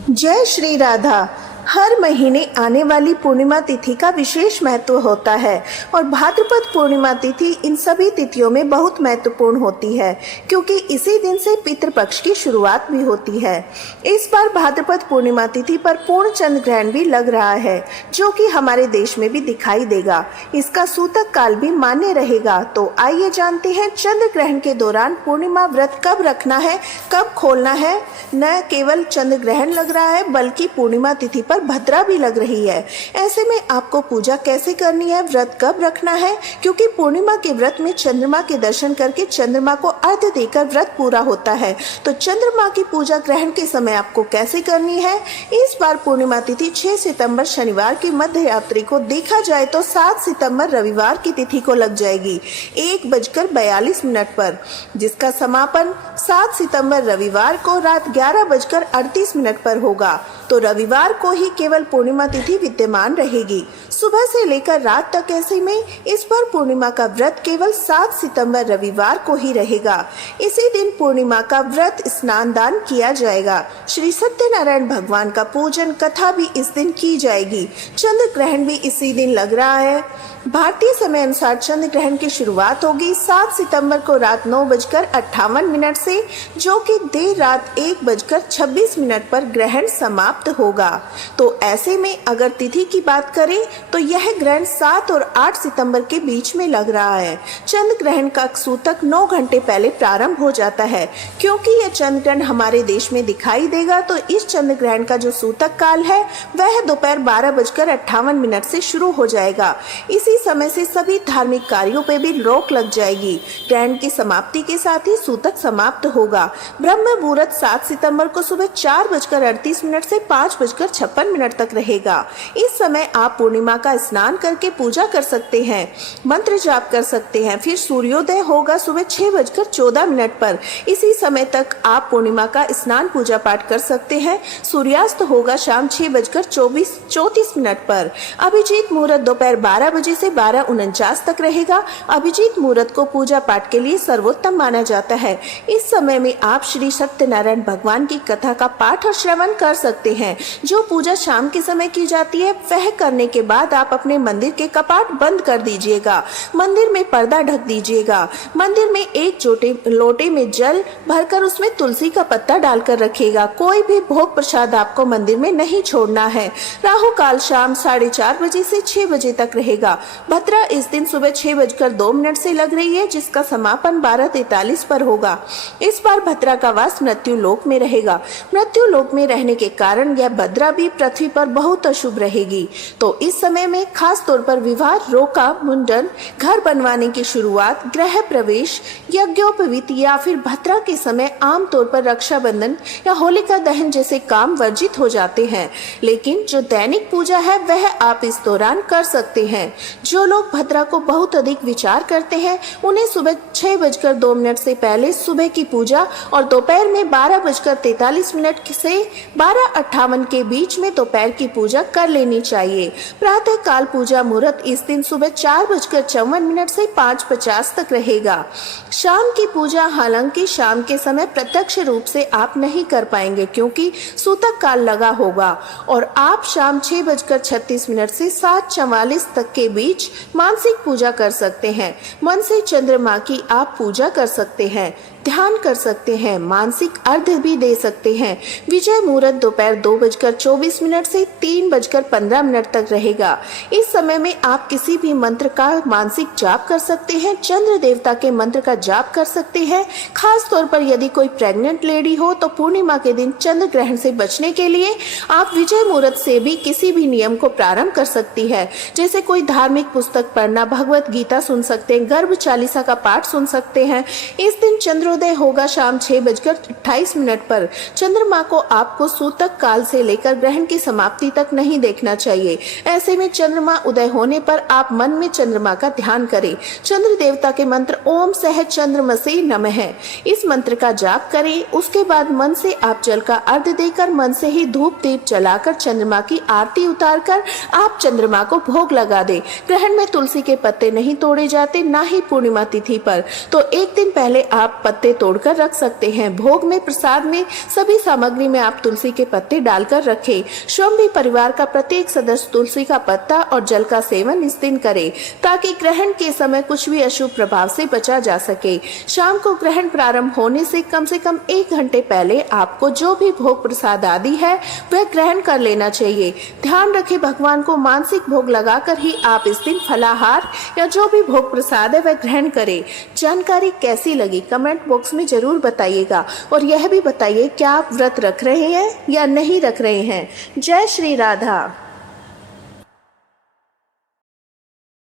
जय श्री राधा। हर महीने आने वाली पूर्णिमा तिथि का विशेष महत्व होता है और भाद्रपद पूर्णिमा तिथि इन सभी तिथियों में बहुत महत्वपूर्ण होती है क्योंकि इसी दिन से पितृपक्ष की शुरुआत भी होती है। इस बार भाद्रपद पूर्णिमा तिथि पर पूर्ण चंद्र ग्रहण भी लग रहा है जो कि हमारे देश में भी दिखाई देगा। इसका सूतक काल भी मान्य रहेगा। तो आइए जानते हैं चंद्र ग्रहण के दौरान पूर्णिमा व्रत कब रखना है, कब खोलना है। न केवल चंद्र ग्रहण लग रहा है बल्कि पूर्णिमा तिथि पर भद्रा भी लग रही है। ऐसे में आपको पूजा कैसे करनी है, व्रत कब रखना है, क्योंकि पूर्णिमा के व्रत में चंद्रमा के दर्शन करके चंद्रमा को अर्घ्य देकर व्रत पूरा होता है। तो चंद्रमा की पूजा ग्रहण के समय आपको कैसे करनी है। इस बार पूर्णिमा तिथि 6 सितंबर शनिवार की मध्य रात्रि को, देखा जाए तो 7 सितंबर रविवार की तिथि को लग जाएगी 1:42 पर, जिसका समापन 7 सितंबर रविवार को रात 11:38 पर होगा। तो रविवार को ही केवल पूर्णिमा तिथि विद्यमान रहेगी। सुबह से लेकर रात तक ऐसे में इस बार पूर्णिमा का व्रत केवल 7 सितंबर रविवार को ही रहेगा। इसी दिन पूर्णिमा का व्रत स्नान दान किया जाएगा। श्री सत्यनारायण भगवान का पूजन कथा भी इस दिन की जाएगी। चंद्र ग्रहण भी इसी दिन लग रहा है। भारतीय समय अनुसार चंद्र ग्रहण की शुरुआत होगी 7 सितंबर को रात 9:58 से, जो कि देर रात 1:26 पर ग्रहण समाप्त होगा। तो ऐसे में अगर तिथि की बात करें तो यह ग्रहण 7 और 8 सितंबर के बीच में लग रहा है। चंद्र ग्रहण का सूतक 9 घंटे पहले प्रारंभ हो जाता है। क्योंकि यह चंद्र ग्रहण हमारे देश में दिखाई देगा तो इस चंद्र ग्रहण का जो सूतक काल है वह दोपहर 12:58 से शुरू हो जाएगा। इसी समय से सभी धार्मिक कार्यों पे भी रोक लग जाएगी। ग्रहण की समाप्ति के साथ ही सूतक समाप्त होगा। ब्रह्म मुहूर्त 7 सितंबर को सुबह 4:38 से 5:56 तक रहेगा। इस समय आप पूर्णिमा का स्नान करके पूजा कर सकते हैं, मंत्र जाप कर सकते हैं। फिर सूर्योदय होगा सुबह 6:14 पर। इसी समय तक आप पूर्णिमा का स्नान पूजा पाठ कर सकते हैं। सूर्यास्त होगा शाम 6:34 पर। अभिजीत मुहूर्त दोपहर 12 बजे से 12:49 तक रहेगा। अभिजीत मुहूर्त को पूजा पाठ के लिए सर्वोत्तम माना जाता है। इस समय में आप श्री सत्यनारायण भगवान की कथा का पाठ और श्रवण कर सकते हैं। जो पूजा शाम के समय की जाती है वह करने के बाद आप अपने मंदिर के कपाट बंद कर दीजिएगा। मंदिर में पर्दा ढक दीजिएगा। मंदिर में एक लोटे में जल भरकर उसमें तुलसी का पत्ता डालकर रखिएगा। कोई भी भोग प्रसाद आपको मंदिर में नहीं छोड़ना है। राहु काल शाम 4:30 बजे से 6 बजे तक रहेगा। भद्रा इस दिन सुबह 6:02 से लग रही है, जिसका समापन 12:43 पर होगा। इस बार भद्रा का वास मृत्यु लोक में रहेगा। मृत्यु लोक में रहने के कारण यह भद्रा भी पृथ्वी पर बहुत अशुभ रहेगी। तो इस समय में खास तौर पर विवाह, रोका, मुंडन, घर बनवाने की शुरुआत, गृह प्रवेश, यज्ञोपवीत या फिर भद्रा के समय आमतौर पर रक्षाबंधन या होलिका दहन जैसे काम वर्जित हो जाते हैं। लेकिन जो दैनिक पूजा है वह आप इस दौरान कर सकते हैं। जो लोग भद्रा को बहुत अधिक विचार करते हैं उन्हें सुबह 6:02 से पहले सुबह की पूजा और दोपहर में 12:43 से 12:58 के बीच में दोपहर की पूजा कर लेनी चाहिए। प्रातः काल पूजा मुहूर्त इस दिन सुबह 4:54 से 5:50 तक रहेगा। शाम की पूजा हालांकि शाम के समय प्रत्यक्ष रूप से आप नहीं कर पाएंगे क्योंकि सूतक काल लगा होगा और आप शाम 6:36 से 7:44 तक के बीच मानसिक पूजा कर सकते हैं। मन से चंद्रमा की आप पूजा कर सकते हैं, ध्यान कर सकते हैं, मानसिक अर्घ्य भी दे सकते हैं। विजय मुहूर्त दोपहर 2:24 से 3:15 तक रहेगा। इस समय में आप किसी भी मंत्र का मानसिक जाप कर सकते हैं, चंद्र देवता के मंत्र का जाप कर सकते हैं। खास तौर पर यदि कोई प्रेग्नेंट लेडी हो तो पूर्णिमा के दिन चंद्र ग्रहण से बचने के लिए आप विजय मुहूर्त से भी किसी भी नियम को प्रारंभ कर सकती है। जैसे कोई धार्मिक पुस्तक पढ़ना, भगवत गीता सुन सकते हैं, गर्भ चालीसा का पाठ सुन सकते हैं। इस दिन चंद्रोदय होगा शाम 6:28 पर। चंद्रमा को आपको सूतक काल से लेकर ग्रहण की समाप्ति तक नहीं देखना चाहिए। ऐसे में चंद्रमा उदय होने पर आप मन में चंद्रमा का ध्यान करें। चंद्र देवता के मंत्र ओम सह चंद्रमसे नमः, इस मंत्र का जाप करें। उसके बाद मन से आप जल का अर्घ्य देकर मन से ही धूप दीप जलाकर चंद्रमा की आरती उतारकर आप चंद्रमा को भोग लगा दे। ग्रहण में तुलसी के पत्ते नहीं तोड़े जाते, ना ही पूर्णिमा तिथि पर। तो एक दिन पहले आप पत्ते तोड़कर रख सकते हैं। भोग में प्रसाद में सभी सामग्री में आप तुलसी के पत्ते डालकर रखें। स्वयं परिवार का प्रत्येक सदस्य तुलसी का पत्ता और जल का सेवन इस दिन करे ताकि ग्रहण के समय कुछ भी अशुभ प्रभाव से बचा जा सके। शाम को ग्रहण प्रारंभ होने से कम 1 घंटे पहले आपको जो भी भोग प्रसाद आदि है वह ग्रहण कर लेना चाहिए। ध्यान रखें, भगवान को मानसिक भोग लगाकर ही आप इस दिन फलाहार या जो भी भोग प्रसाद है वह ग्रहण करें। जानकारी कैसी लगी कमेंट बॉक्स में जरूर बताइएगा और यह भी बताइए क्या आप व्रत रख रहे हैं या नहीं रख रहे हैं। जय श्री राधा।